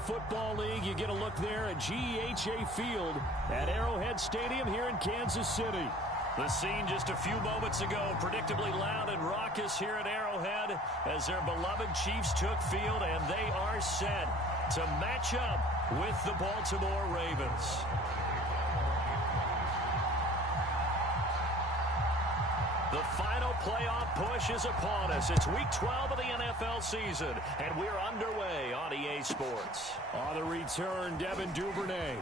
Football League. You get a look there at GEHA Field at Arrowhead Stadium here in Kansas City. The scene just a few moments ago, predictably loud and raucous here at Arrowhead as their beloved Chiefs took field, and they are set to match up with the Baltimore Ravens. The final playoff push is upon us. It's Week 12 of the NFL season, and we're underway on EA Sports. On the return, Devin Duvernay.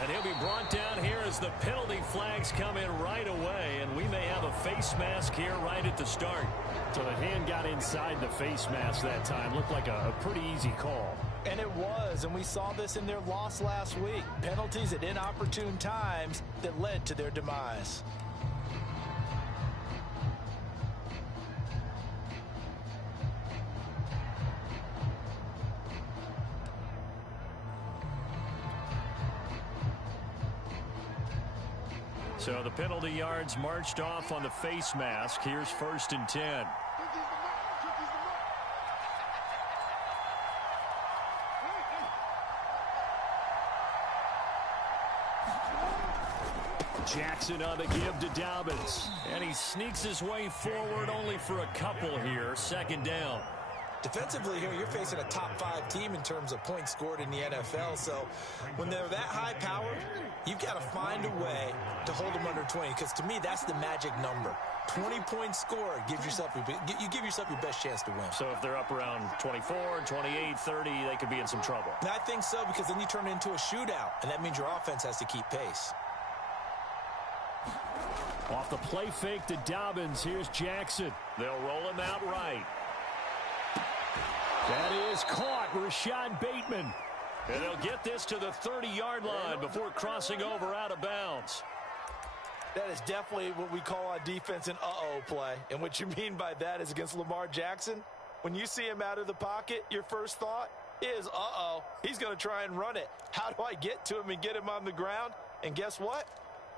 And he'll be brought down here as the penalty flags come in right away, and we may have a face mask here right at the start. So the hand got inside the face mask that time. Looked like a pretty easy call. And it was, and we saw this in their loss last week. Penalties at inopportune times that led to their demise. So the penalty yards marched off on the face mask. Here's 1st and 10. Jackson on the give to Dobbins. And he sneaks his way forward only for a couple here. 2nd down. Defensively here, you're facing a top 5 team in terms of points scored in the NFL. So when they're that high-powered, you've got to find a way to hold them under 20. Because to me, that's the magic number. 20 points scored gives yourself you give yourself your best chance to win. So if they're up around 24, 28, 30, they could be in some trouble. And I think so, because then you turn it into a shootout, and that means your offense has to keep pace. Off the play fake to Dobbins, here's Jackson. They'll roll him out right. That is caught, Rashad Bateman. And they'll get this to the 30-yard line before crossing over out of bounds. That is definitely what we call on defense an uh-oh play. And what you mean by that is against Lamar Jackson, when you see him out of the pocket, your first thought is, uh-oh, he's going to try and run it. How do I get to him and get him on the ground? And guess what?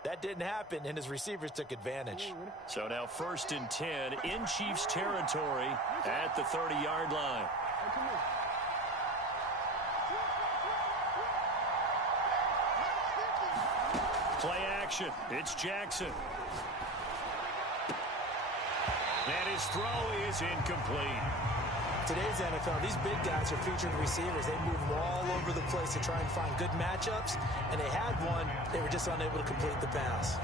That didn't happen, and his receivers took advantage. So now 1st and 10 in Chiefs territory at the 30-yard line. Play action. It's Jackson. And his throw is incomplete. Today's NFL, these big guys are featured receivers. They move all over the place to try and find good matchups, and they had one. They were just unable to complete the pass.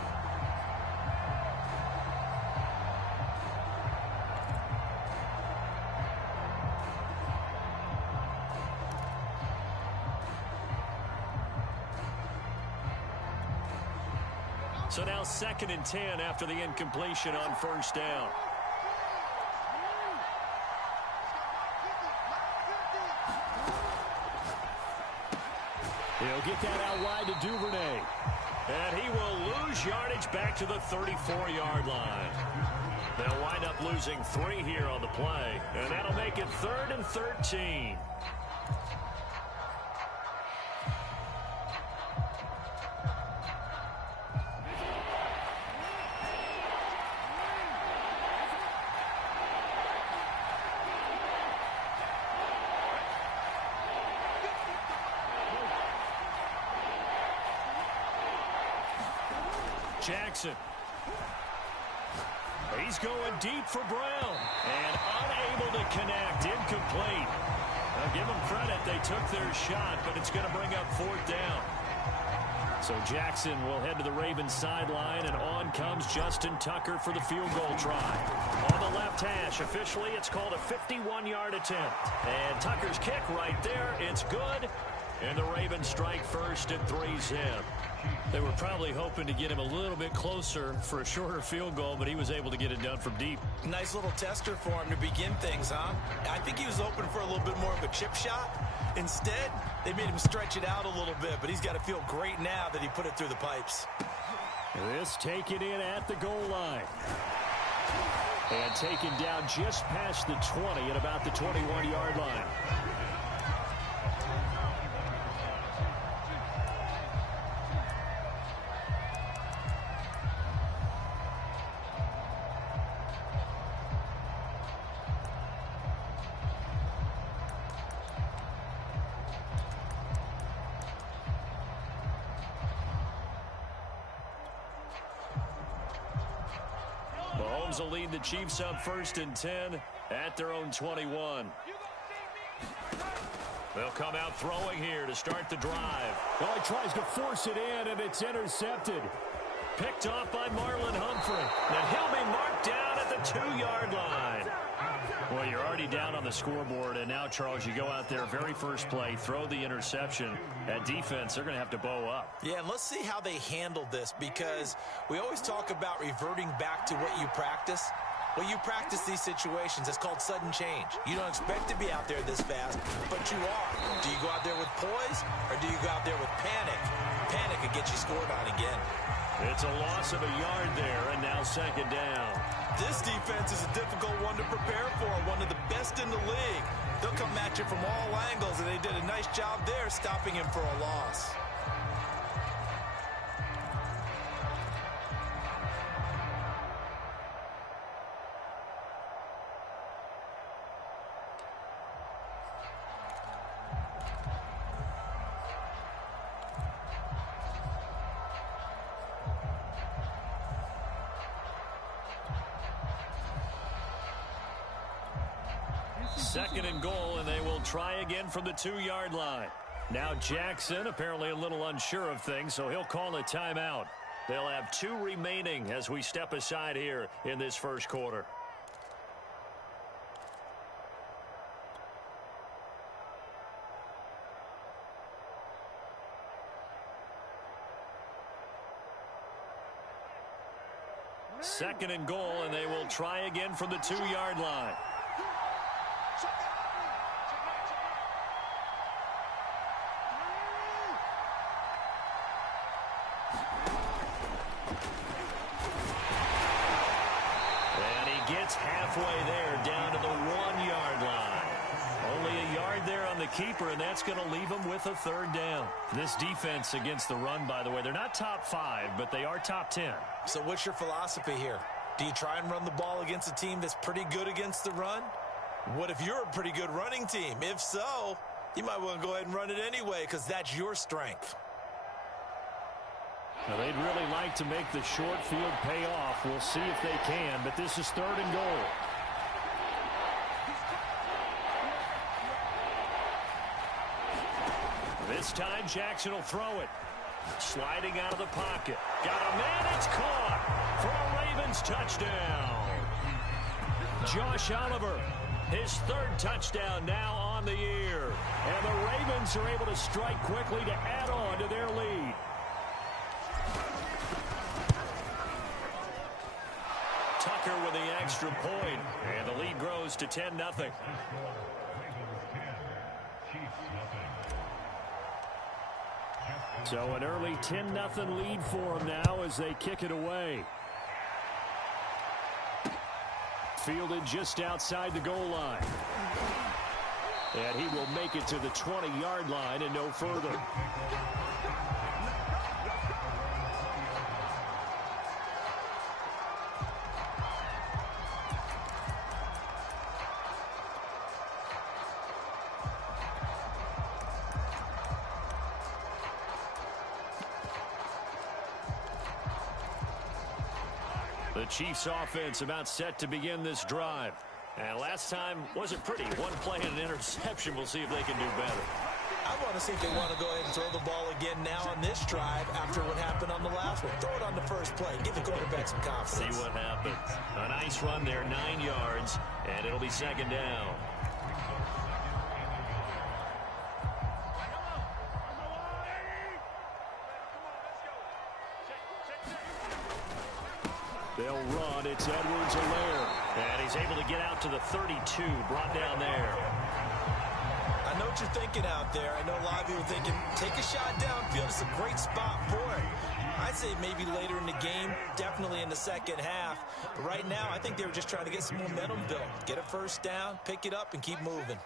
So now 2nd and 10 after the incompletion on 1st down. He'll get that out wide to Duvernay. And he will lose yardage back to the 34-yard line. They'll wind up losing 3 here on the play. And that'll make it 3rd and 13. Jackson. He's going deep for Brown. And unable to connect. Incomplete. Now give them credit. They took their shot, but it's going to bring up 4th down. So Jackson will head to the Ravens sideline, and on comes Justin Tucker for the field goal try. On the left hash, officially it's called a 51-yard attempt. And Tucker's kick right there. It's good. And the Ravens strike first at 3-zip. They were probably hoping to get him a little bit closer for a shorter field goal, but he was able to get it done from deep. Nice little tester for him to begin things, huh? I think he was hoping for a little bit more of a chip shot. Instead, they made him stretch it out a little bit, but he's got to feel great now that he put it through the pipes. This taken in at the goal line. And taken down just past the 20 at about the 21-yard line. Rams will lead the Chiefs up 1st and 10 at their own 21. They'll come out throwing here to start the drive. Well, he tries to force it in, and it's intercepted. Picked off by Marlon Humphrey. And he'll be marked down at the 2-yard line. Well, you're already down on the scoreboard, and now, Charles, you go out there, very first play, throw the interception. At defense, they're going to have to bow up. Yeah, and let's see how they handle this, because we always talk about reverting back to what you practice. Well, you practice these situations. It's called sudden change. You don't expect to be out there this fast, but you are. Do you go out there with poise, or do you go out there with panic? Panic could get you scored on again. It's a loss of a yard there, and now 2nd down. This defense is a difficult one to prepare for, one of the best in the league. They'll come at you from all angles, and they did a nice job there stopping him for a loss. Second and goal, and they will try again from the 2-yard line. Now Jackson apparently a little unsure of things, so he'll call a timeout. They'll have 2 remaining as we step aside here in this first quarter. Second and goal, and they will try again from the 2-yard line. Halfway there, down to the 1-yard line. Only a yard there on the keeper, and that's going to leave them with a 3rd down. This defense against the run, by the way, they're not top 5, but they are top 10. So what's your philosophy here? Do you try and run the ball against a team that's pretty good against the run? What if you're a pretty good running team? If so, you might want to go ahead and run it anyway, because that's your strength. Now, they'd really like to make the short field pay off. We'll see if they can, but this is 3rd and goal. This time, Jackson will throw it. Sliding out of the pocket. Got a man, it's caught for a Ravens touchdown. Josh Oliver, his 3rd touchdown now on the year. And the Ravens are able to strike quickly to add on to their lead. Tucker with the extra point, and the lead grows to 10-0. So an early 10-0 lead for them now as they kick it away. Fielded just outside the goal line. And he will make it to the 20-yard line and no further. The Chiefs offense about set to begin this drive. And last time wasn't pretty. One play and an interception. We'll see if they can do better. I want to see if they want to go ahead and throw the ball again now on this drive after what happened on the last one. Throw it on the first play. Give the quarterback some confidence. See what happens. A nice run there, 9 yards, and it'll be 2nd down. They'll run. It's Edwards-Helaire. And he's able to get out to the 32, brought down there. I know what you're thinking out there. I know a lot of you are thinking, take a shot downfield. It's a great spot for it. I'd say maybe later in the game, definitely in the second half. But right now, I think they were just trying to get some momentum built. Get a first down, pick it up, and keep moving.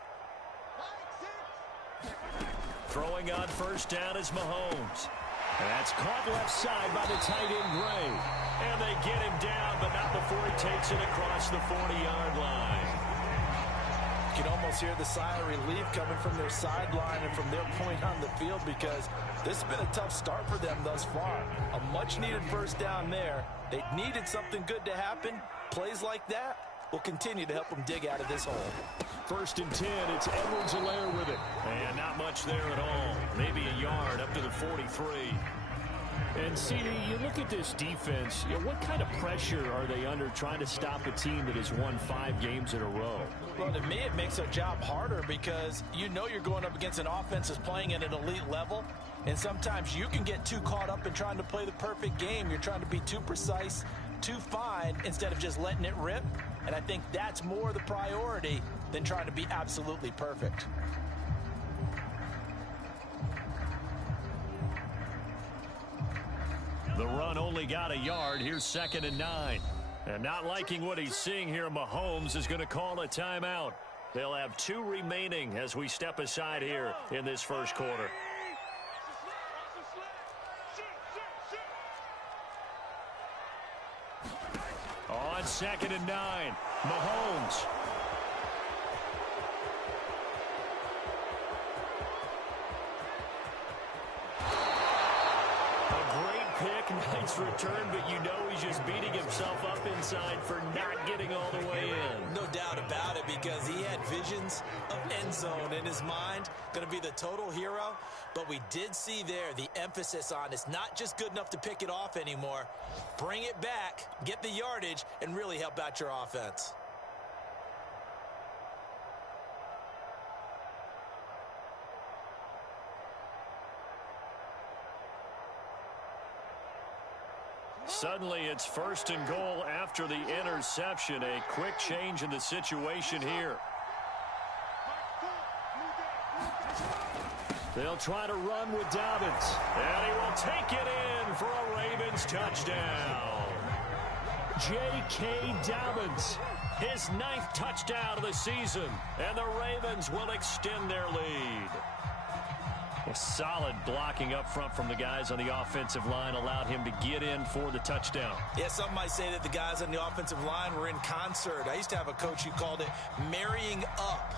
Throwing on first down is Mahomes. And that's caught left side by the tight end, Gray. And they get him down, but not before he takes it across the 40-yard line. can almost hear the sigh of relief coming from their sideline and from their point on the field, because this has been a tough start for them thus far. A much-needed first down there. They needed something good to happen. Plays like that will continue to help them dig out of this hole. 1st and 10. It's Edwards-Helaire with it. And not much there at all. Maybe a yard up to the 43. And, CD, you look at this defense, what kind of pressure are they under trying to stop a team that has won 5 games in a row? Well, to me, it makes their job harder because you know you're going up against an offense that's playing at an elite level, and sometimes you can get too caught up in trying to play the perfect game. You're trying to be too precise, too fine, instead of just letting it rip, and I think that's more the priority than trying to be absolutely perfect. The run only got a yard. Here's 2nd and 9. And not liking what he's seeing here, Mahomes is going to call a timeout. They'll have 2 remaining as we step aside here in this first quarter. On 2nd and 9, Mahomes. Nice return, but you know he's just beating himself up inside for not getting all the way in. No doubt about it, because he had visions of end zone in his mind. Going to be the total hero. But we did see there the emphasis on it's not just good enough to pick it off anymore. Bring it back, get the yardage, and really help out your offense. Suddenly, it's 1st and goal after the interception. A quick change in the situation here. They'll try to run with Dobbins. And he will take it in for a Ravens touchdown. J.K. Dobbins. His 9th touchdown of the season. And the Ravens will extend their lead. A solid blocking up front from the guys on the offensive line allowed him to get in for the touchdown. Yeah, some might say that the guys on the offensive line were in concert. I used to have a coach who called it marrying up,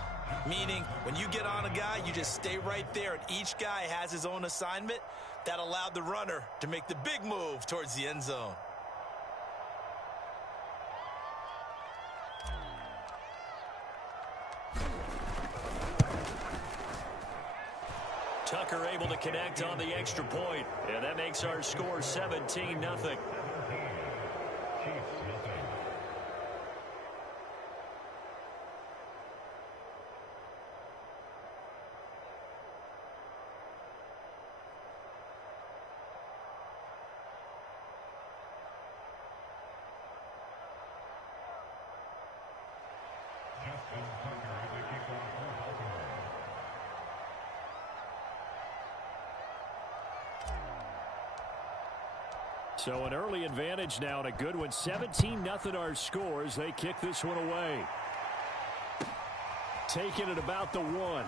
meaning when you get on a guy, you just stay right there, and each guy has his own assignment. That allowed the runner to make the big move towards the end zone. Tucker able to connect on the extra point, and that makes our score 17-0. So an early advantage now and a good one. 17-0 our scores. They kick this one away. Taking it about the 1.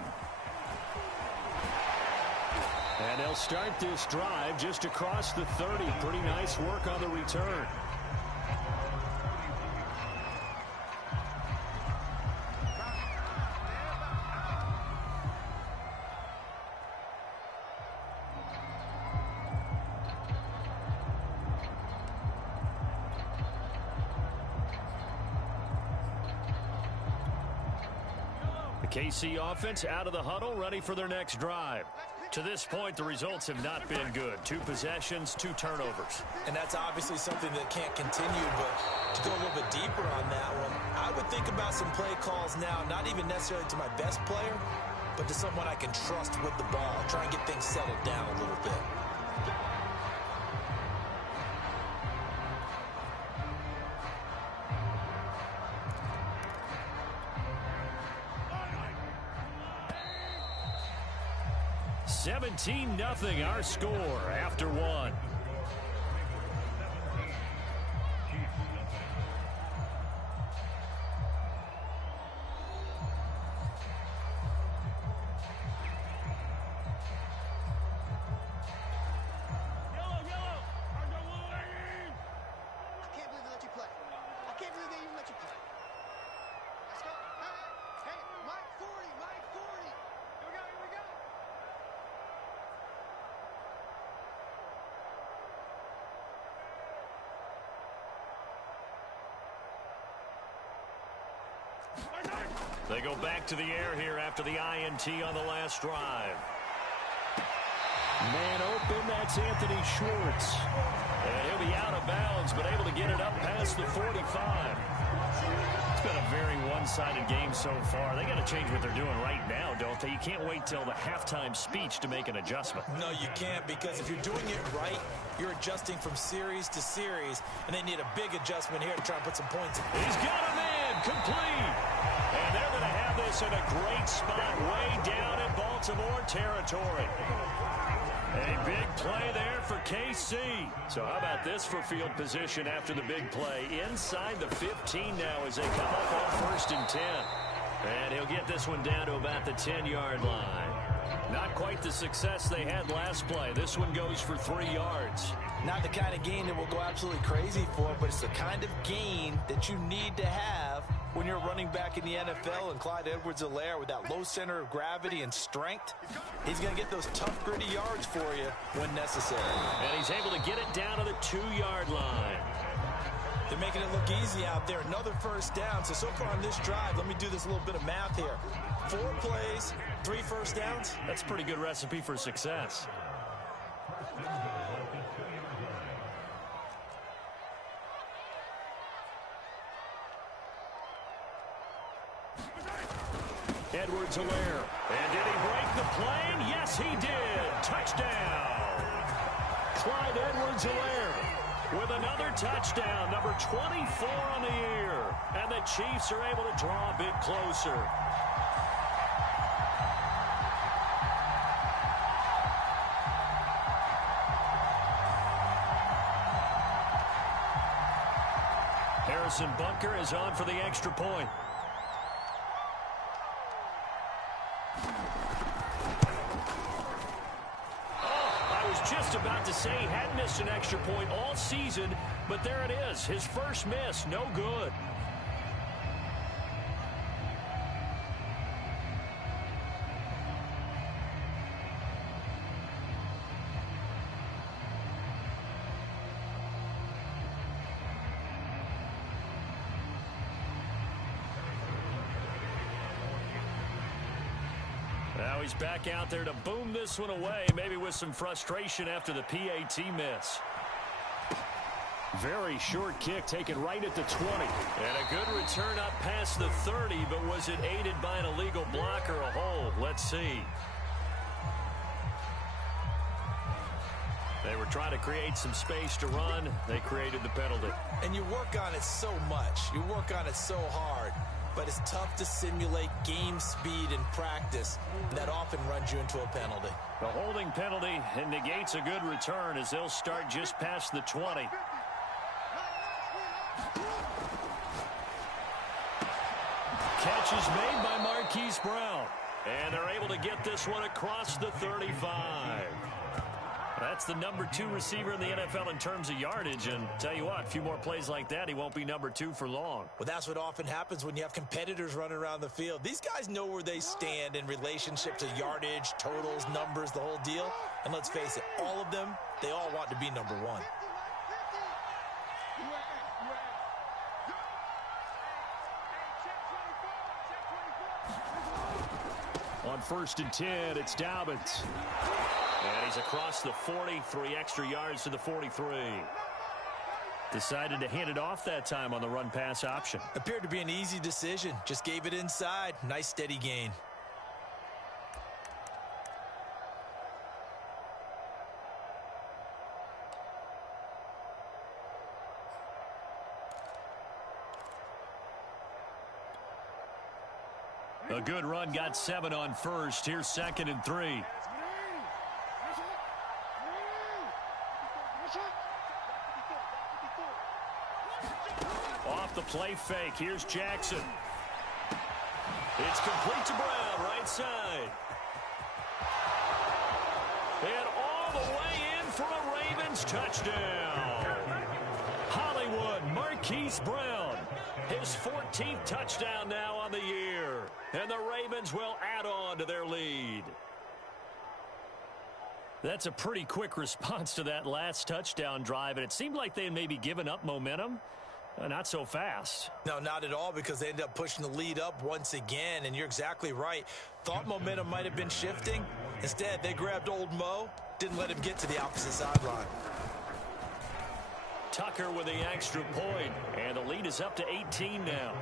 And they'll start this drive just across the 30. Pretty nice work on the return. KC offense out of the huddle, ready for their next drive. To this point, the results have not been good. 2 possessions, 2 turnovers. And that's obviously something that can't continue, but to go a little bit deeper on that one, I would think about some play calls now, not even necessarily to my best player, but to someone I can trust with the ball. Try and get things settled down a little bit. Nothing our score after 1. They go back to the air here after the INT on the last drive. Man open, that's Anthony Schwartz. And he'll be out of bounds, but able to get it up past the 45. It's been a very one-sided game so far. They got to change what they're doing right now, don't they? You can't wait till the halftime speech to make an adjustment. No, you can't, because if you're doing it right, you're adjusting from series to series, and they need a big adjustment here to try and put some points in. He's got him in, complete. And they're going to have this in a great spot way down in Baltimore territory. A big play there for KC. So how about this for field position after the big play? Inside the 15 now as they come up on 1st and 10. And he'll get this one down to about the 10-yard line. Not quite the success they had last play. This one goes for 3 yards. Not the kind of gain that will go absolutely crazy for, but it's the kind of gain that you need to have when you're running back in the NFL. And Clyde Edwards-Helaire, with that low center of gravity and strength, he's going to get those tough, gritty yards for you when necessary. And he's able to get it down to the 2-yard line. They're making it look easy out there. Another first down. So far on this drive, let me do this little bit of math here. 4 plays, 3 first downs. That's a pretty good recipe for success. Edwards-Helaire. And did he break the plane? Yes, he did. Touchdown. Clyde Edwards-Helaire with another touchdown, number 24 on the year. And the Chiefs are able to draw a bit closer. Harrison Bunker is on for the extra point. Just about to say he hadn't missed an extra point all season, but there it is. His first miss, no good. Now he's back out there to boom this one away, maybe with some frustration after the PAT miss. Very short kick taken right at the 20. And a good return up past the 30, but was it aided by an illegal block or a hold? Let's see. They were trying to create some space to run. They created the penalty. And you work on it so much. You work on it so hard. But it's tough to simulate game speed in practice. And that often runs you into a penalty. The holding penalty and negates a good return as they'll start just past the 20. Catch is made by Marquise Brown. And they're able to get this one across the 35. That's the number 2 receiver in the NFL in terms of yardage. And tell you what, a few more plays like that, he won't be number 2 for long. Well, that's what often happens when you have competitors running around the field. These guys know where they stand in relationship to yardage, totals, numbers, the whole deal. And let's face it, all of them, they all want to be number 1. On 1st and 10, it's Dobbins. And he's across the 40, 3 extra yards to the 43. Decided to hand it off that time on the run-pass option. Appeared to be an easy decision. Just gave it inside. Nice steady gain. A good run, got 7 on 1st. Here's 2nd and 3. Off the play fake. Here's Jackson. It's complete to Brown, right side. And all the way in for a Ravens touchdown. Hollywood, Marquise Brown. His 14th touchdown now on the year. And the Ravens will add on to their lead. That's a pretty quick response to that last touchdown drive, and it seemed like they had maybe given up momentum. Not so fast. No, not at all, because they ended up pushing the lead up once again, and you're exactly right. Thought momentum might have been shifting. Instead, they grabbed old Mo, didn't let him get to the opposite sideline. Tucker with the extra point, and the lead is up to 18 now.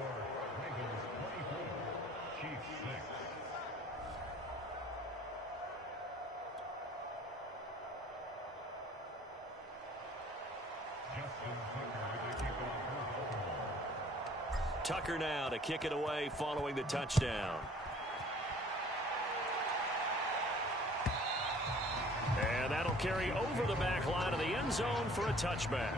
Tucker now to kick it away following the touchdown. And that'll carry over the back line of the end zone for a touchback.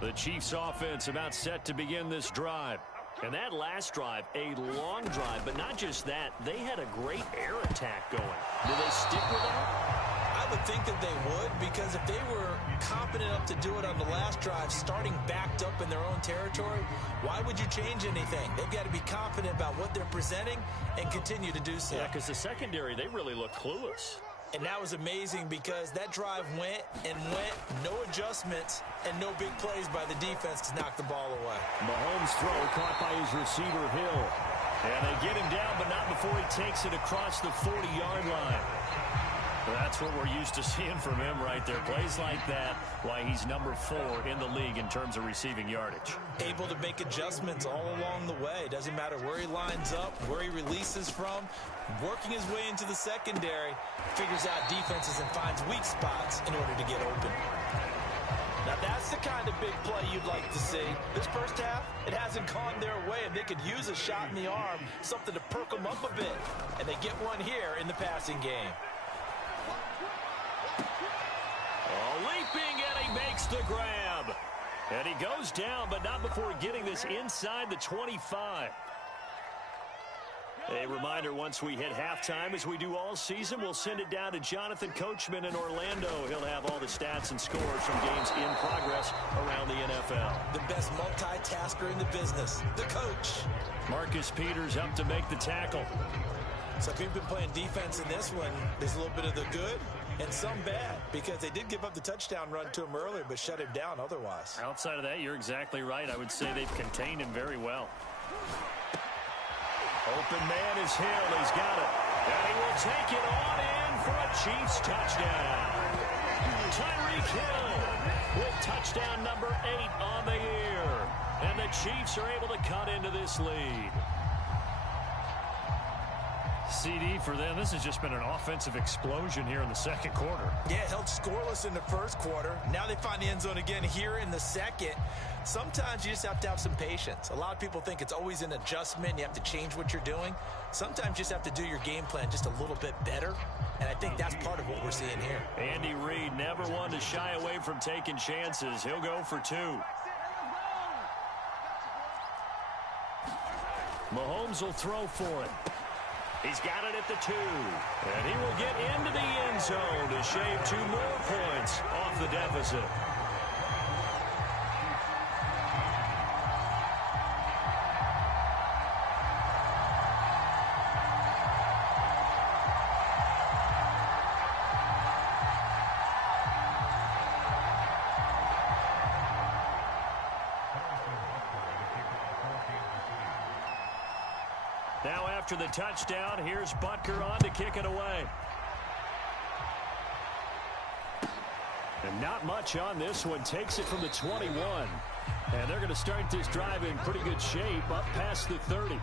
The Chiefs offense about set to begin this drive. And that last drive, a long drive, but not just that. They had a great air attack going. Do they stick with that? I would think that they would, because if they were confident enough to do it on the last drive, starting backed up in their own territory, why would you change anything? They've got to be confident about what they're presenting and continue to do so. Yeah, because the secondary, they really look clueless. And that was amazing, because that drive went and went, no adjustments, and no big plays by the defense to knock the ball away. Mahomes' throw caught by his receiver, Hill. And they get him down, but not before he takes it across the 40-yard line. That's what we're used to seeing from him right there. Plays like that, why he's number 4 in the league in terms of receiving yardage. Able to make adjustments all along the way. Doesn't matter where he lines up, where he releases from. Working his way into the secondary, figures out defenses and finds weak spots in order to get open. Now that's the kind of big play you'd like to see. This first half, it hasn't gone their way, and they could use a shot in the arm, something to perk them up a bit. And they get one here in the passing game. Oh, leaping, and he makes the grab. And he goes down, but not before getting this inside the 25. A reminder, once we hit halftime, as we do all season, we'll send it down to Jonathan Coachman in Orlando. He'll have all the stats and scores from games in progress around the NFL. The best multitasker in the business, the coach. Marcus Peters up to make the tackle. So if you've been playing defense in this one, there's a little bit of the good and some bad, because they did give up the touchdown run to him earlier, but shut him down otherwise. Outside of that, you're exactly right. I would say they've contained him very well. Open man is Hill. He's got it. And he will take it on in for a Chiefs touchdown. Tyreek Hill with touchdown number 8 on the year. And the Chiefs are able to cut into this lead. CD for them, this has just been an offensive explosion here in the second quarter. Yeah, held scoreless in the first quarter. Now they find the end zone again here in the second. Sometimes you just have to have some patience. A lot of people think it's always an adjustment. You have to change what you're doing. Sometimes you just have to do your game plan just a little bit better. And I think that's part of what we're seeing here. Andy Reid, never one to shy away from taking chances. He'll go for 2. Mahomes will throw for it. He's got it at the 2. And he will get into the end zone to shave 2 more points off the deficit. Now after the touchdown, here's Butker on to kick it away. And not much on this one. Takes it from the 21. And they're going to start this drive in pretty good shape up past the 30.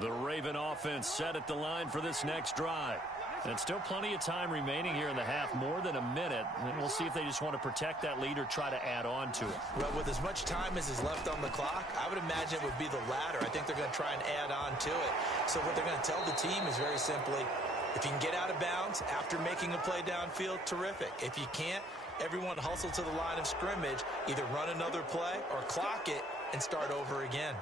The Raven offense set at the line for this next drive. And still plenty of time remaining here in the half, more than a minute. And we'll see if they just want to protect that lead or try to add on to it. Well, with as much time as is left on the clock, I would imagine it would be the latter. I think they're going to try and add on to it. So what they're going to tell the team is very simply, if you can get out of bounds after making a play downfield, terrific. If you can't, Everyone hustle to the line of scrimmage, either run another play or clock it and start over again.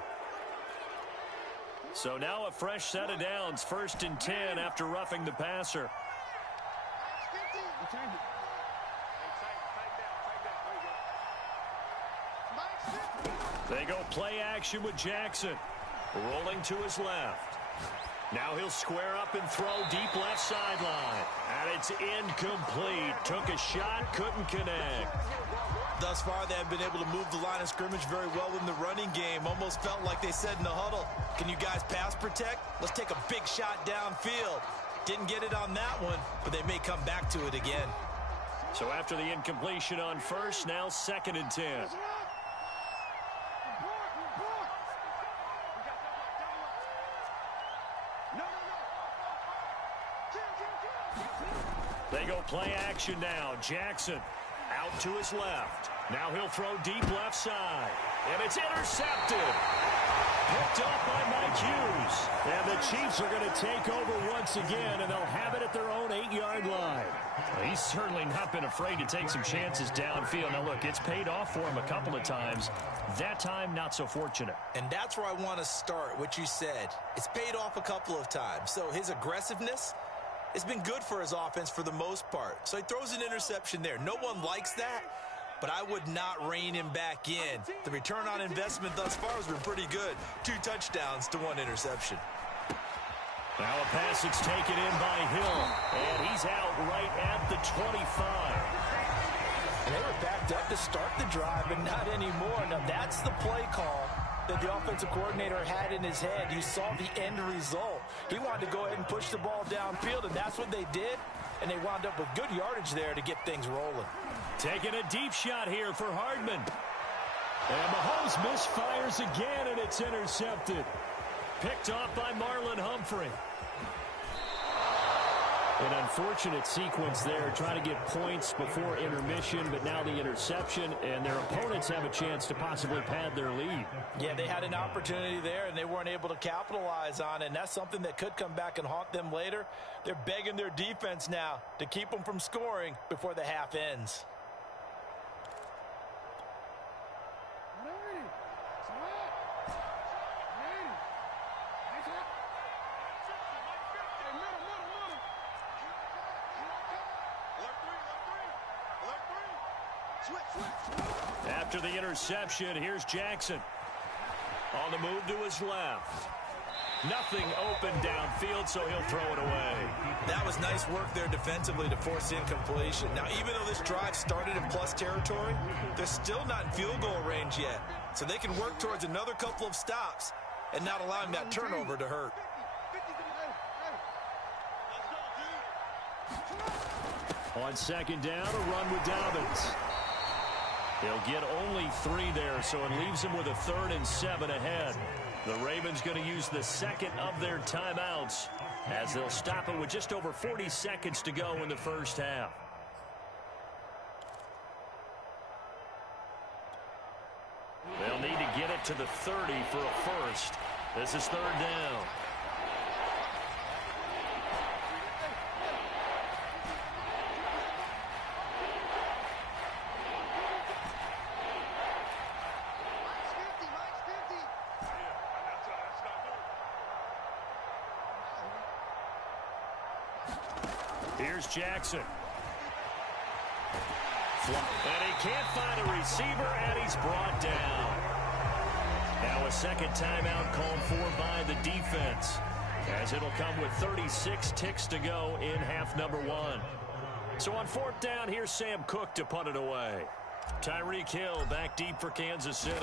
So now a fresh set of downs, 1st and 10 after roughing the passer. They go play action with Jackson. Rolling to his left. Now he'll square up and throw deep left sideline. And it's incomplete. Took a shot, couldn't connect. Thus far, they have been able to move the line of scrimmage very well in the running game. Almost felt like they said in the huddle, can you guys pass protect? Let's take a big shot downfield. Didn't get it on that one, but they may come back to it again. So after the incompletion on first, now 2nd and 10. They go play action now. Jackson out to his left. Now he'll throw deep left side. And it's intercepted. Picked up by Mike Hughes. And the Chiefs are going to take over once again, and they'll have it at their own 8-yard line. Well, he's certainly not been afraid to take some chances downfield. Now, look, it's paid off for him a couple of times. That time, not so fortunate. And that's where I want to start, what you said. It's paid off a couple of times. So his aggressiveness, it's been good for his offense for the most part. So he throws an interception there. No one likes that, but I would not rein him back in. The return on investment thus far has been pretty good. 2 touchdowns to 1 interception. Now a pass that's taken in by Hill, and he's out right at the 25. And they were backed up to start the drive, but not anymore. Now that's the play call that the offensive coordinator had in his head. You saw the end result. He wanted to go ahead and push the ball downfield, and that's what they did. And they wound up with good yardage there to get things rolling. Taking a deep shot here for Hardman. And Mahomes misfires again, and it's intercepted. Picked off by Marlon Humphrey. An unfortunate sequence there, trying to get points before intermission, but now the interception, and their opponents have a chance to possibly pad their lead. Yeah, they had an opportunity there, and they weren't able to capitalize on it, and that's something that could come back and haunt them later. They're begging their defense now to keep them from scoring before the half ends. After the interception, here's Jackson. On the move to his left. Nothing open downfield, so he'll throw it away. That was nice work there defensively to force incompletion. Now, even though this drive started in plus territory, they're still not in field goal range yet. So they can work towards another couple of stops and not allowing that turnover to hurt. On 2nd down, a run with Dobbins. He'll get only 3 there, so it leaves him with a 3rd and 7 ahead. The Ravens going to use the 2nd of their timeouts as they'll stop it with just over 40 seconds to go in the first half. They'll need to get it to the 30 for a first. This is 3rd down. Here's Jackson. And he can't find a receiver, and he's brought down. Now a 2nd timeout called for by the defense, as it'll come with 36 ticks to go in half number 1. So on 4th down, here's Sam Cook to punt it away. Tyreek Hill back deep for Kansas City.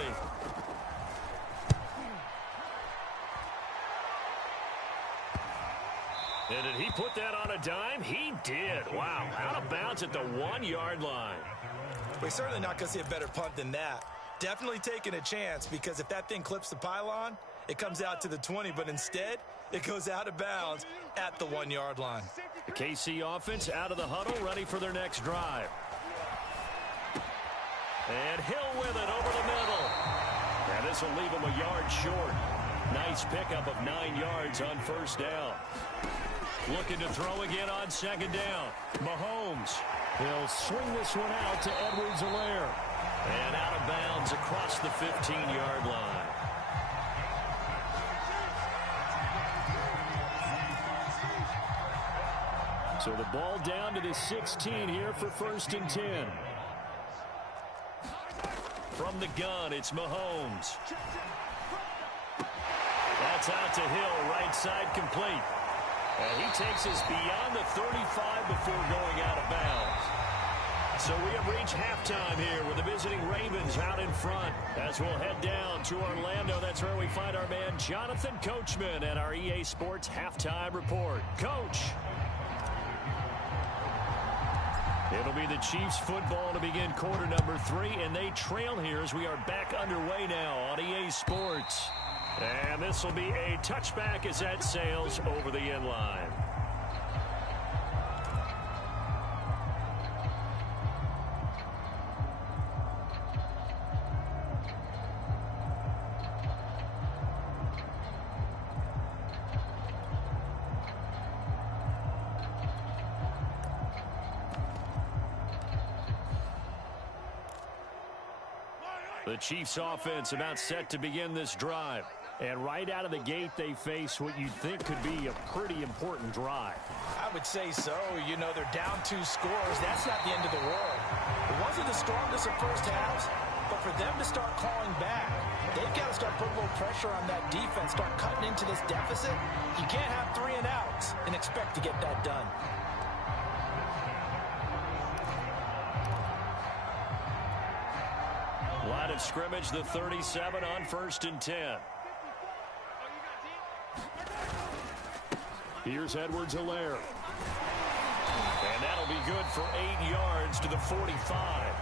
And did he put that on a dime? He did. Wow. Out of bounds at the 1-yard line. We're certainly not going to see a better punt than that. Definitely taking a chance, because if that thing clips the pylon, it comes out to the 20, but instead it goes out of bounds at the 1-yard line. The KC offense out of the huddle, ready for their next drive. And Hill with it over the middle. And this will leave him a yard short. Nice pickup of 9 yards on 1st down. Looking to throw again on second down. Mahomes. He'll swing this one out to Edwards-Helaire. And out of bounds across the 15-yard line. So the ball down to the 16 here for 1st and 10. From the gun, it's Mahomes. That's out to Hill, right side complete. And he takes us beyond the 35 before going out of bounds. So we have reached halftime here with the visiting Ravens out in front. As we'll head down to Orlando, that's where we find our man Jonathan Coachman at our EA Sports Halftime Report. Coach. It'll be the Chiefs football to begin quarter number 3, and they trail here as we are back underway now on EA Sports. And this will be a touchback as that sails over the end line. The Chiefs offense about set to begin this drive. And right out of the gate, they face what you'd think could be a pretty important drive. I would say so. You know, they're down 2 scores. That's not the end of the world. It wasn't the strongest of first halves, but for them to start clawing back, they've got to start putting a little pressure on that defense, start cutting into this deficit. You can't have 3 and outs and expect to get that done. Line of scrimmage, the 37 on 1st and 10. Here's Edwards-Helaire. And that'll be good for 8 yards to the 45.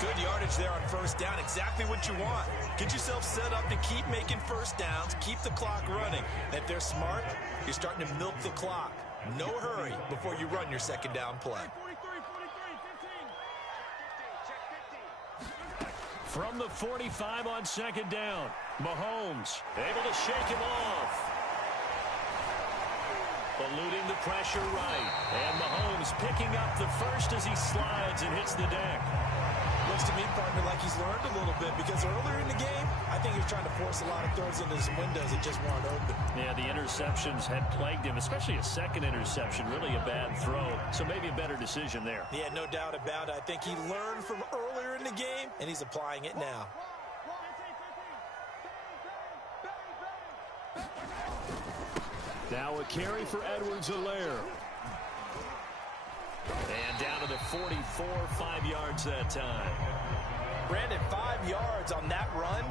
Good yardage there on 1st down. Exactly what you want. Get yourself set up to keep making 1st downs, keep the clock running. And if they're smart, you're starting to milk the clock. No hurry before you run your 2nd down play. From the 45 on 2nd down, Mahomes able to shake him off. Eluding the pressure right. And Mahomes picking up the 1st as he slides and hits the deck. Looks to me, partner, like he's learned a little bit because earlier in the game, I think he was trying to force a lot of throws into some windows that just weren't open. Yeah, the interceptions had plagued him, especially a 2nd interception, really a bad throw. So maybe a better decision there. Yeah, no doubt about it. I think he learned from earlier in the game, and he's applying it now. Now a carry for Edwards-Helaire. And down to the 44, 5 yards that time. Brandon, 5 yards on that run.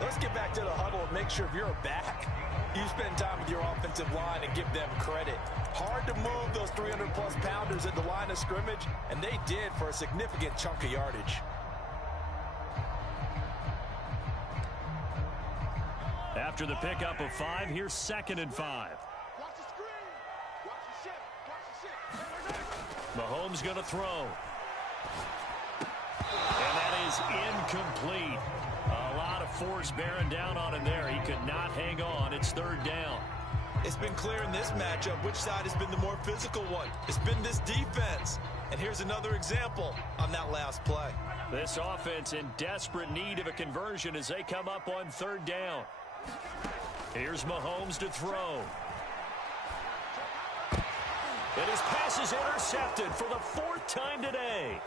Let's get back to the huddle and make sure if you're back, you spend time with your offensive line and give them credit. Hard to move those 300-plus pounders at the line of scrimmage, and they did for a significant chunk of yardage. After the pickup of 5, here's 2nd and 5. Mahomes going to throw. And that is incomplete. A lot of force bearing down on him there. He could not hang on. It's 3rd down. It's been clear in this matchup which side has been the more physical one. It's been this defense. And here's another example on that last play. This offense in desperate need of a conversion as they come up on 3rd down. Here's Mahomes to throw. And his pass is intercepted for the 4th time today.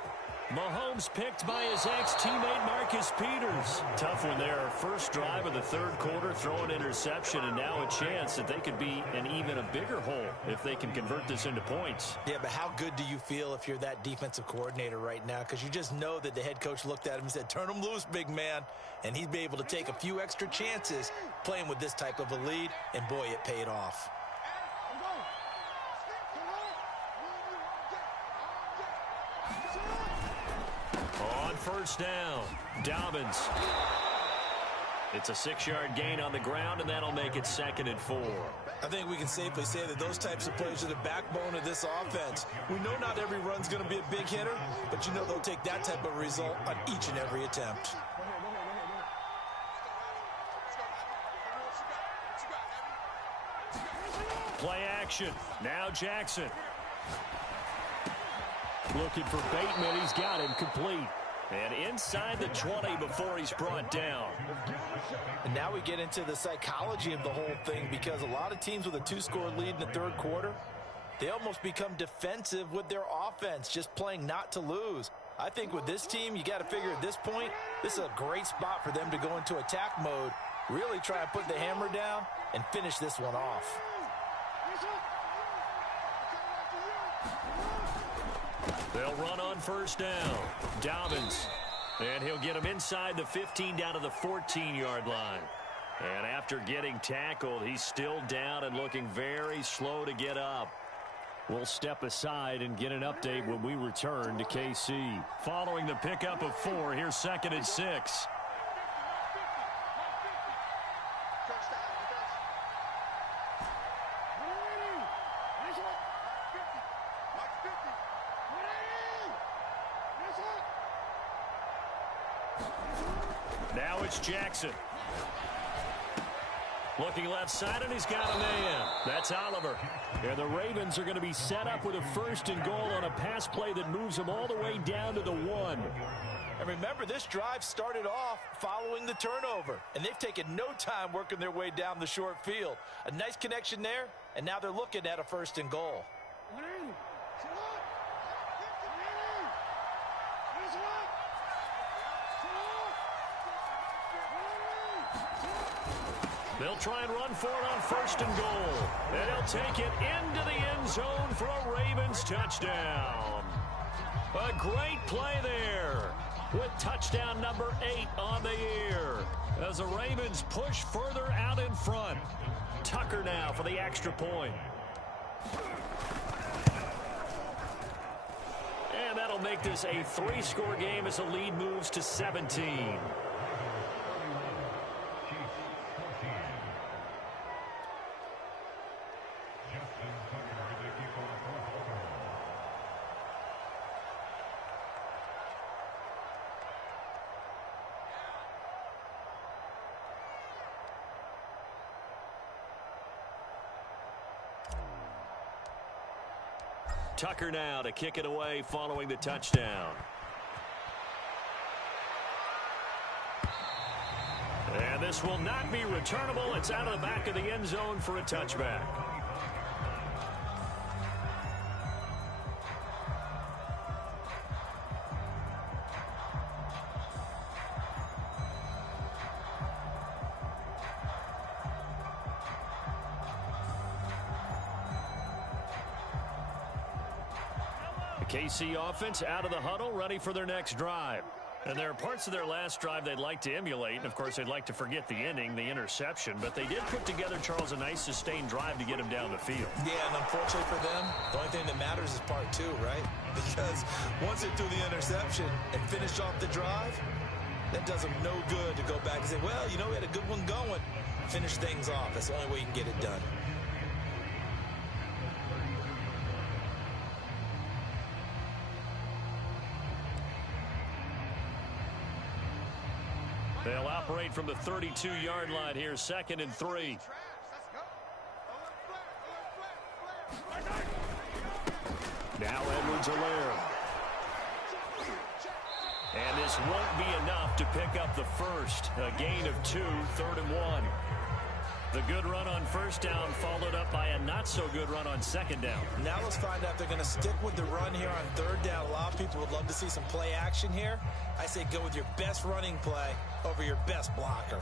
Mahomes picked by his ex-teammate Marcus Peters. Tough one there. First drive of the 3rd quarter, throw an interception, and now a chance that they could be in even a bigger hole if they can convert this into points. Yeah, but how good do you feel if you're that defensive coordinator right now? Because you just know that the head coach looked at him and said, turn him loose, big man. And he'd be able to take a few extra chances playing with this type of a lead, and boy, it paid off. On 1st down, Dobbins. It's a 6-yard gain on the ground, and that'll make it 2nd and 4. I think we can safely say that those types of plays are the backbone of this offense. We know not every run's going to be a big hitter, but you know they'll take that type of result on each and every attempt. Play action. Now Jackson. Looking for Bateman. He's got him complete. And inside the 20 before he's brought down. And now we get into the psychology of the whole thing, because a lot of teams with a 2-score lead in the third quarter, they almost become defensive with their offense, just playing not to lose. I think with this team, you got to figure at this point, this is a great spot for them to go into attack mode, really try and put the hammer down and finish this one off. They'll run on first down. Dobbins. And he'll get him inside the 15 down to the 14-yard line. And after getting tackled, he's still down and looking very slow to get up. We'll step aside and get an update when we return to KC. Following the pickup of 4, here's 2nd and 6. Now it's Jackson. Looking left side, and he's got a man. That's Oliver. And the Ravens are going to be set up with a 1st and goal on a pass play that moves them all the way down to the 1. And remember, this drive started off following the turnover, and they've taken no time working their way down the short field. A nice connection there, and now they're looking at a 1st and goal. They'll try and run for it on 1st and goal. And he'll take it into the end zone for a Ravens touchdown. A great play there with touchdown number 8 on the year as the Ravens push further out in front. Tucker now for the extra point. And that'll make this a 3-score game as the lead moves to 17. Tucker now to kick it away following the touchdown. And this will not be returnable. It's out of the back of the end zone for a touchback. KC offense out of the huddle, ready for their next drive. And there are parts of their last drive they'd like to emulate. And, of course, they'd like to forget the ending, the interception. But they did put together, Charles, a nice sustained drive to get him down the field. Yeah, and unfortunately for them, the only thing that matters is part 2, right? Because once they threw the interception and finished off the drive, that does them no good to go back and say, well, you know, we had a good one going. Finish things off. That's the only way you can get it done. They'll operate from the 32-yard line here, 2nd and 3. Now Edwards-Helaire. And this won't be enough to pick up the first. A gain of 2, 3rd and 1. The good run on first down followed up by a not-so-good run on 2nd down. Now let's find out if they're going to stick with the run here on 3rd down. A lot of people would love to see some play action here. I say go with your best running play over your best blocker.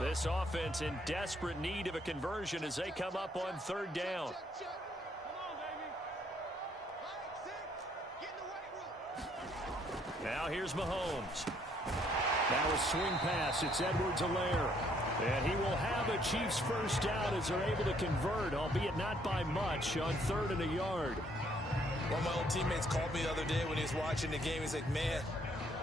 This offense in desperate need of a conversion as they come up on 3rd down. Now here's Mahomes. Now a swing pass. It's Edwards-Helaire. And he will have a Chiefs first down as they're able to convert, albeit not by much, on 3rd and a yard. One of my old teammates called me the other day when he was watching the game. He's like, man,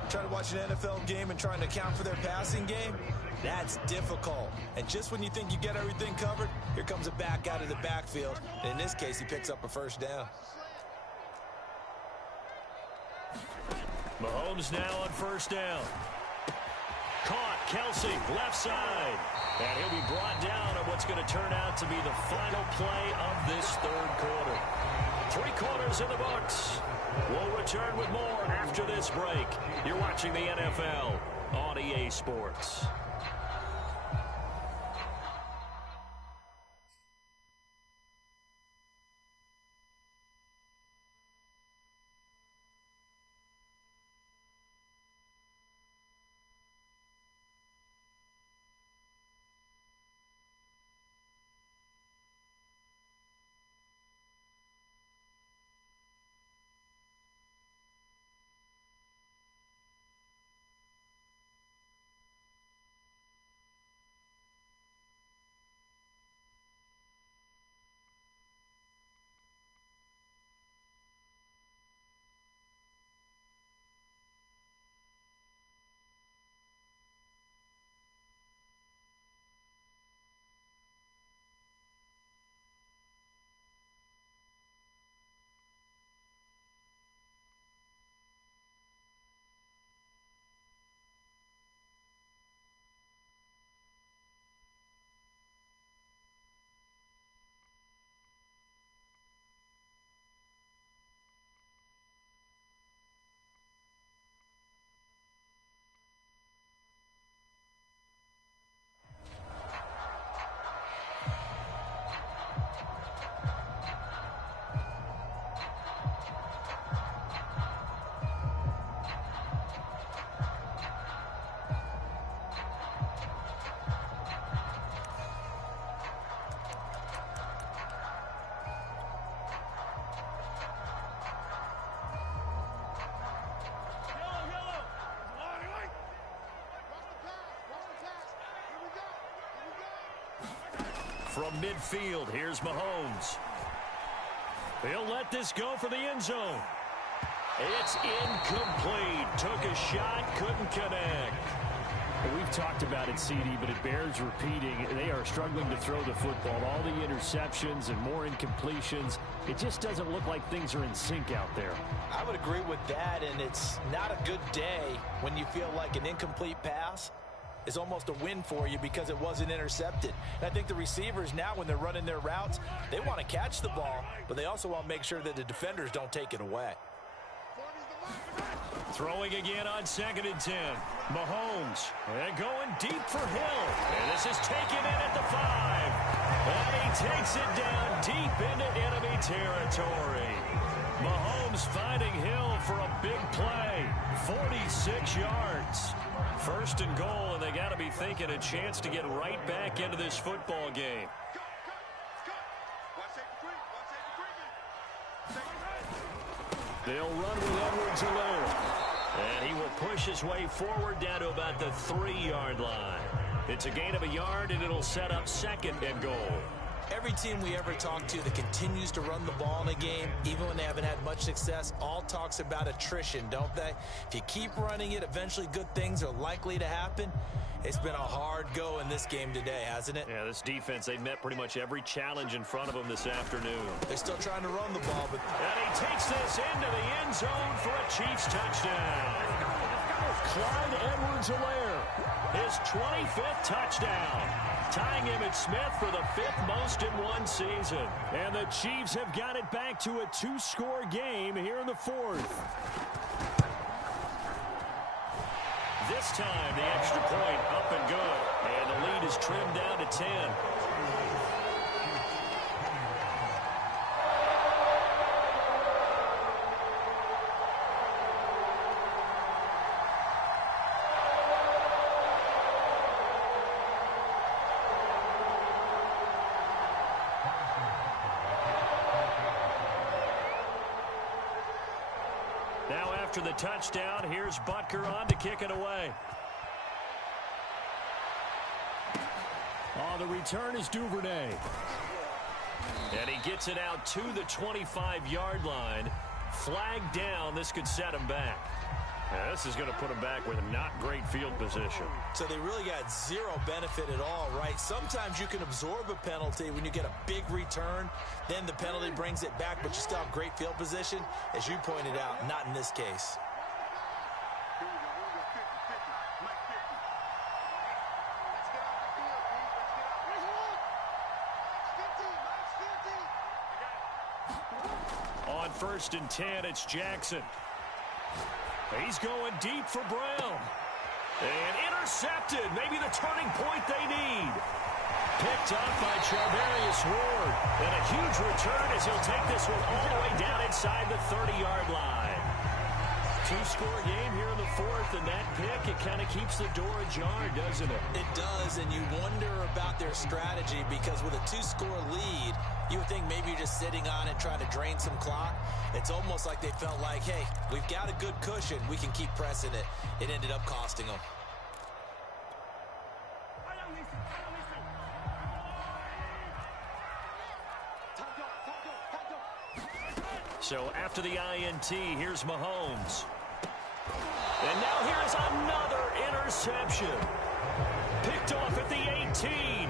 trying to watch an NFL game and trying to account for their passing game, that's difficult. And just when you think you get everything covered, here comes a back out of the backfield. And in this case, he picks up a first down. Mahomes now on first down. Caught. Kelsey, left side. And he'll be brought down on what's going to turn out to be the final play of this third quarter. 3 quarters in the books. We'll return with more after this break. You're watching the NFL on EA Sports. From midfield, here's Mahomes. He'll let this go for the end zone. It's incomplete. Took a shot, couldn't connect. We've talked about it, CD, but it bears repeating. They are struggling to throw the football. All the interceptions and more incompletions. It just doesn't look like things are in sync out there. I would agree with that, and it's not a good day when you feel like an incomplete pass is almost a win for you because it wasn't intercepted. And I think the receivers now, when they're running their routes, they want to catch the ball, but they also want to make sure that the defenders don't take it away. Throwing again on 2nd and 10. Mahomes, and going deep for Hill. And this is taken in at the 5. And he takes it down deep into enemy territory. Mahomes finding Hill for a big play. 46 yards. 1st and goal, and they got to be thinking a chance to get right back into this football game. They'll run with Edwards-Helaire. And he will push his way forward down to about the 3-yard line. It's a gain of a yard, and it'll set up 2nd and goal. Every team we ever talk to that continues to run the ball in a game, even when they haven't had much success, all talks about attrition, don't they? If you keep running it, eventually good things are likely to happen. It's been a hard go in this game today, hasn't it? Yeah, this defense, they met pretty much every challenge in front of them this afternoon. They're still trying to run the ball, but... And he takes this into the end zone for a Chiefs touchdown. Clyde Edwards-Helaire, his 25th touchdown. Tying Emmitt Smith for the 5th most in one season. And the Chiefs have got it back to a 2-score game here in the 4th. This time, the extra point up and good. And the lead is trimmed down to 10. Now after the touchdown, here's Butker on to kick it away. On the return is Duvernay. And he gets it out to the 25-yard line. Flag down. This could set him back. Now, this is going to put him back with a not great field position. So they really got zero benefit at all, right? Sometimes you can absorb a penalty when you get a big return. Then the penalty brings it back, but you still have great field position. As you pointed out, not in this case. On 1st and 10, it's Jackson. He's going deep for Brown. And intercepted. Maybe the turning point they need. Picked up by Charvarius Ward. And a huge return as he'll take this one all the way down inside the 30-yard line. Two-score game here in the fourth, and that pick, it kind of keeps the door ajar, doesn't it? It does, and you wonder about their strategy because with a two-score lead, you would think maybe you're just sitting on it trying to drain some clock. It's almost like they felt like, hey, we've got a good cushion. We can keep pressing it. It ended up costing them. So after the INT, here's Mahomes. And now here's another interception. Picked off at the 18.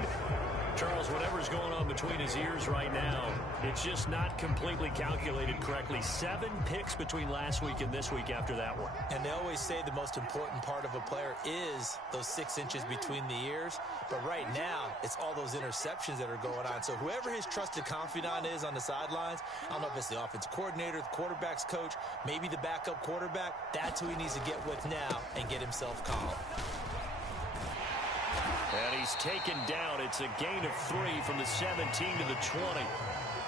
Charles, whatever's going on between his ears right now, it's just not completely calculated correctly. 7 picks between last week and this week after that one. And they always say the most important part of a player is those 6 inches between the ears. But right now, it's all those interceptions that are going on. So whoever his trusted confidant is on the sidelines, I don't know if it's the offensive coordinator, the quarterback's coach, maybe the backup quarterback, that's who he needs to get with now and get himself calm. And he's taken down. It's a gain of 3 from the 17 to the 20.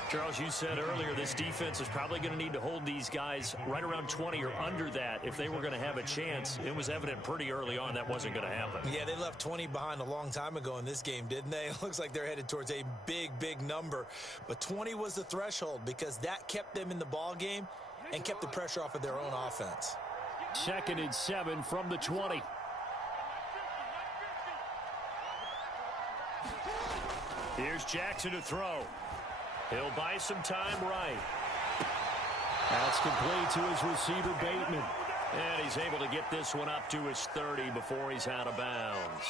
Charles, you said earlier this defense is probably going to need to hold these guys right around 20 or under that if they were going to have a chance. It was evident pretty early on that wasn't going to happen. Yeah, they left 20 behind a long time ago in this game, didn't they? It looks like they're headed towards a big, big number. But 20 was the threshold because that kept them in the ball game and kept the pressure off of their own offense. 2nd and 7 from the 20. Here's Jackson to throw. He'll buy some time right. That's complete to his receiver, Bateman. And he's able to get this one up to his 30 before he's out of bounds.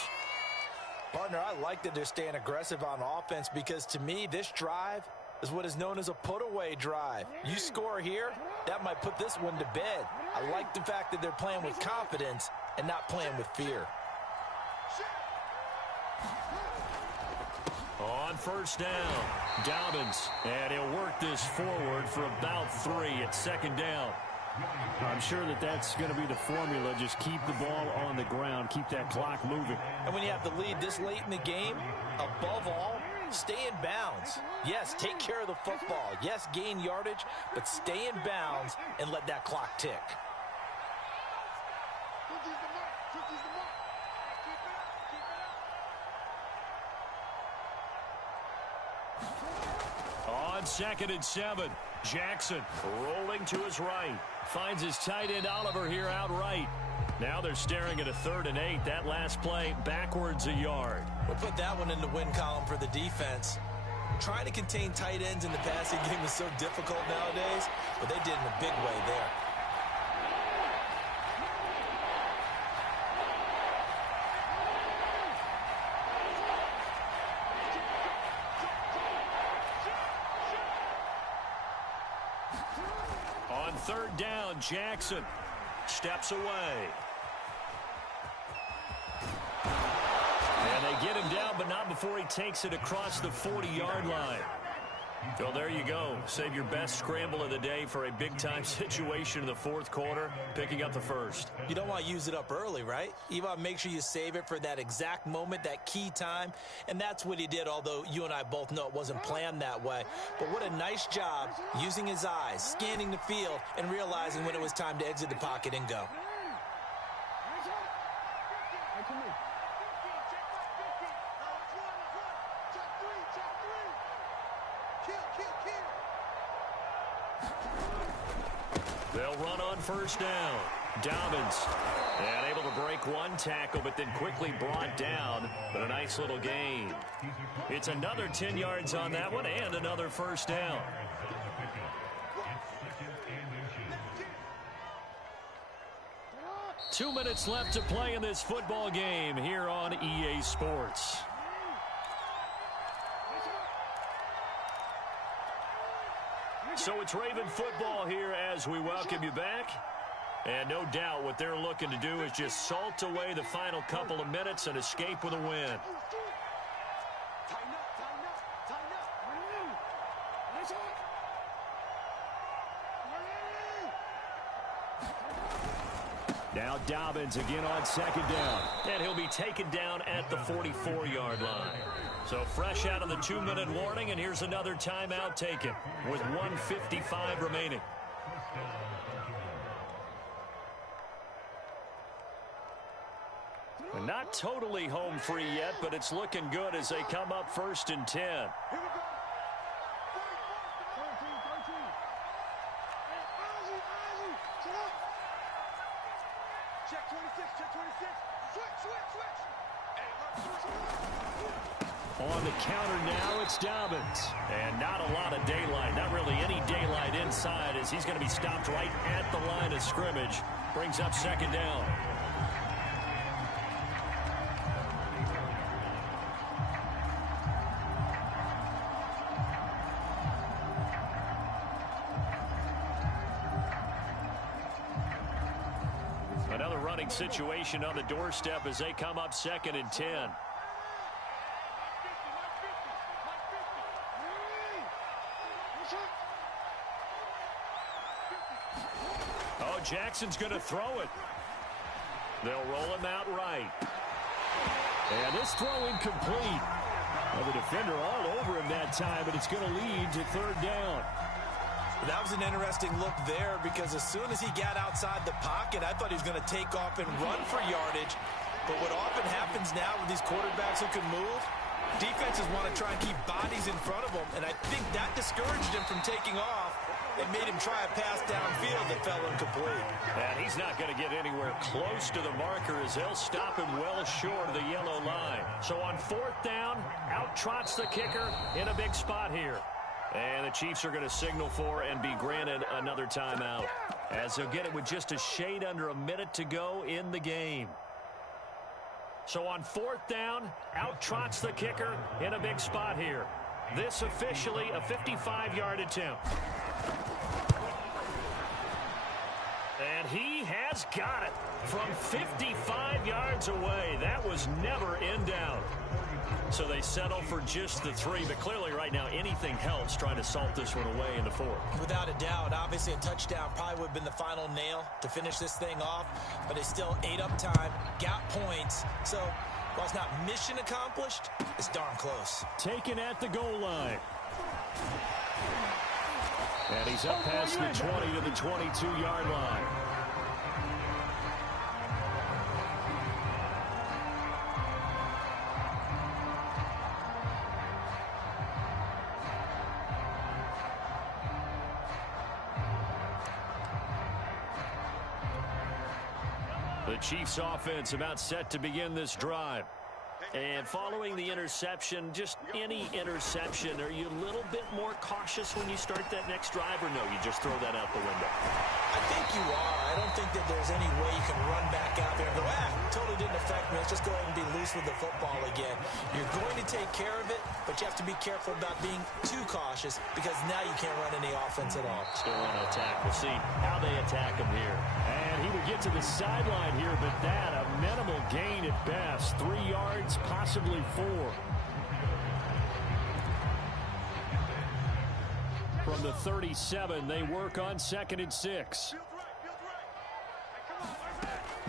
Partner, I like that they're staying aggressive on offense because to me, this drive is what is known as a put-away drive. You score here, that might put this one to bed. I like the fact that they're playing with confidence and not playing with fear. On 1st down, Dobbins, and he'll work this forward for about 3 at 2nd down. I'm sure that that's going to be the formula. Just keep the ball on the ground, keep that clock moving. And when you have the lead this late in the game, above all, stay in bounds. Yes, take care of the football. Yes, gain yardage, but stay in bounds and let that clock tick. On 2nd and 7, Jackson rolling to his right. Finds his tight end Oliver here outright. Now they're staring at a 3rd and 8. That last play backwards a yard. We'll put that one in the win column for the defense. Trying to contain tight ends in the passing game is so difficult nowadays, but they did in a big way there. On 3rd down, Jackson steps away. And they get him down, but not before he takes it across the 40-yard line. Well, there you go. Save your best scramble of the day for a big-time situation in the 4th quarter, picking up the 1st. You don't want to use it up early, right? You want to make sure you save it for that exact moment, that key time. And that's what he did, although you and I both know it wasn't planned that way. But what a nice job using his eyes, scanning the field, and realizing when it was time to exit the pocket and go. They'll run on 1st down. Dobbins, and able to break one tackle, but then quickly brought down, but a nice little gain. It's another 10 yards on that one and another 1st down. Two minutes left to play in this football game here on EA Sports. So it's Raven football here as we welcome you back. And no doubt what they're looking to do is just salt away the final couple of minutes and escape with a win. Now Dobbins again on second down. And he'll be taken down at the 44-yard line. So fresh out of the 2-minute warning, and here's another timeout taken with 1:55 remaining. And not totally home free yet, but it's looking good as they come up 1st and 10. On the counter now, it's Dobbins. And not a lot of daylight, not really any daylight inside, as he's going to be stopped right at the line of scrimmage. Brings up 2nd down. Another running situation on the doorstep as they come up 2nd and 10. Oh, Jackson's going to throw it. They'll roll him out right. And this throw incomplete. Well, the defender all over him that time, but it's going to lead to 3rd down. That was an interesting look there because as soon as he got outside the pocket, I thought he was going to take off and run for yardage. But what often happens now with these quarterbacks who can move, defenses want to try and keep bodies in front of them, and I think that discouraged him from taking off. It made him try a pass downfield that fell incomplete. And he's not going to get anywhere close to the marker as they'll stop him well short of the yellow line. So on 4th down, out trots the kicker in a big spot here. And the Chiefs are going to signal for and be granted another timeout, as they'll get it with just a shade under a minute to go in the game. So on 4th down, out trots the kicker in a big spot here. This officially a 55-yard attempt. And he has got it from 55 yards away. That was never in doubt. So they settle for just the 3, but clearly right now anything helps trying to salt this one away in the 4th. Without a doubt, obviously a touchdown probably would have been the final nail to finish this thing off, but it's still ate up time, got points. So while it's not mission accomplished, it's darn close. Taken at the goal line. And he's up past the 20 to the 22-yard line. The Chiefs offense about set to begin this drive. And following the interception, just any interception, are you a little bit more cautious when you start that next drive, or no, you just throw that out the window? I think you are. I don't think that there's any way you can run back out there and go, totally didn't affect me. Let's just go ahead and be loose with the football again. You're going to take care of it, but you have to be careful about being too cautious because now you can't run any offense at all. Still want to attack. We'll see how they attack him here. And he would get to the sideline here, but that a minimal gain at best. 3 yards, possibly 4. From the 37, they work on 2nd and 6.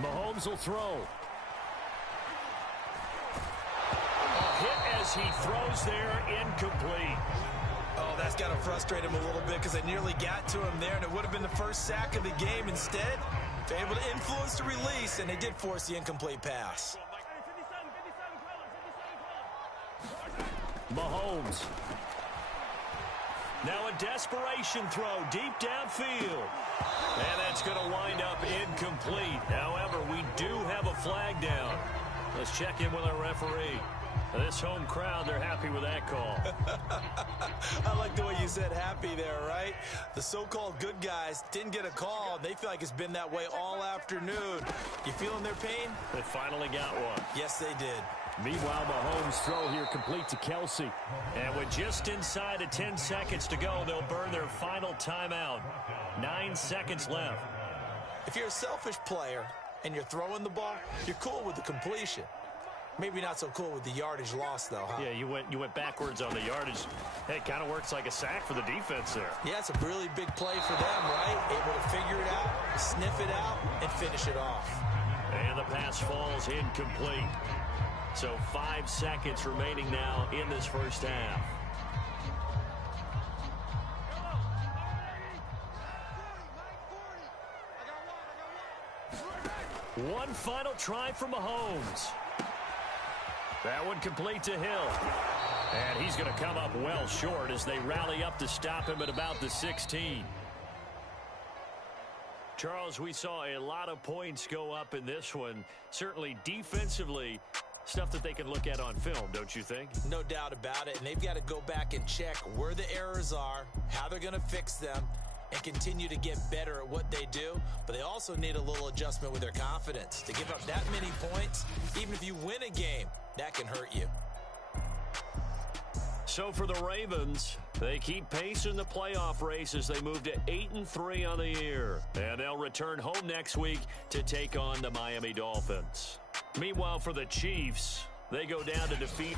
Mahomes will throw. A hit as he throws there, incomplete. Oh, that's got to frustrate him a little bit because they nearly got to him there, and it would have been the first sack of the game. Instead, they're able to influence the release, and they did force the incomplete pass. Mahomes. Now a desperation throw deep downfield. And that's going to wind up incomplete. However, we do have a flag down. Let's check in with our referee. This home crowd, they're happy with that call. I like the way you said happy there, right? The so-called good guys didn't get a call. They feel like it's been that way all afternoon. You feeling their pain? They finally got one. Yes, they did. Meanwhile, Mahomes' throw here complete to Kelsey. And with just inside of 10 seconds to go, they'll burn their final timeout. 9 seconds left. If you're a selfish player and you're throwing the ball, you're cool with the completion. Maybe not so cool with the yardage loss, though, huh? Yeah, you went backwards on the yardage. Hey, it kind of works like a sack for the defense there. Yeah, it's a really big play for them, right? Able to figure it out, sniff it out, and finish it off. And the pass falls incomplete. So 5 seconds remaining now in this first half. One final try from Mahomes. That one complete to Hill. And he's going to come up well short as they rally up to stop him at about the 16. Charles, we saw a lot of points go up in this one. Certainly defensively, stuff that they can look at on film, don't you think? No doubt about it. And they've got to go back and check where the errors are, how they're going to fix them, and continue to get better at what they do. But they also need a little adjustment with their confidence. To give up that many points, even if you win a game, that can hurt you. So for the Ravens, they keep pace in the playoff race as they move to 8-3 on the year. And they'll return home next week to take on the Miami Dolphins. Meanwhile, for the Chiefs, they go down to defeat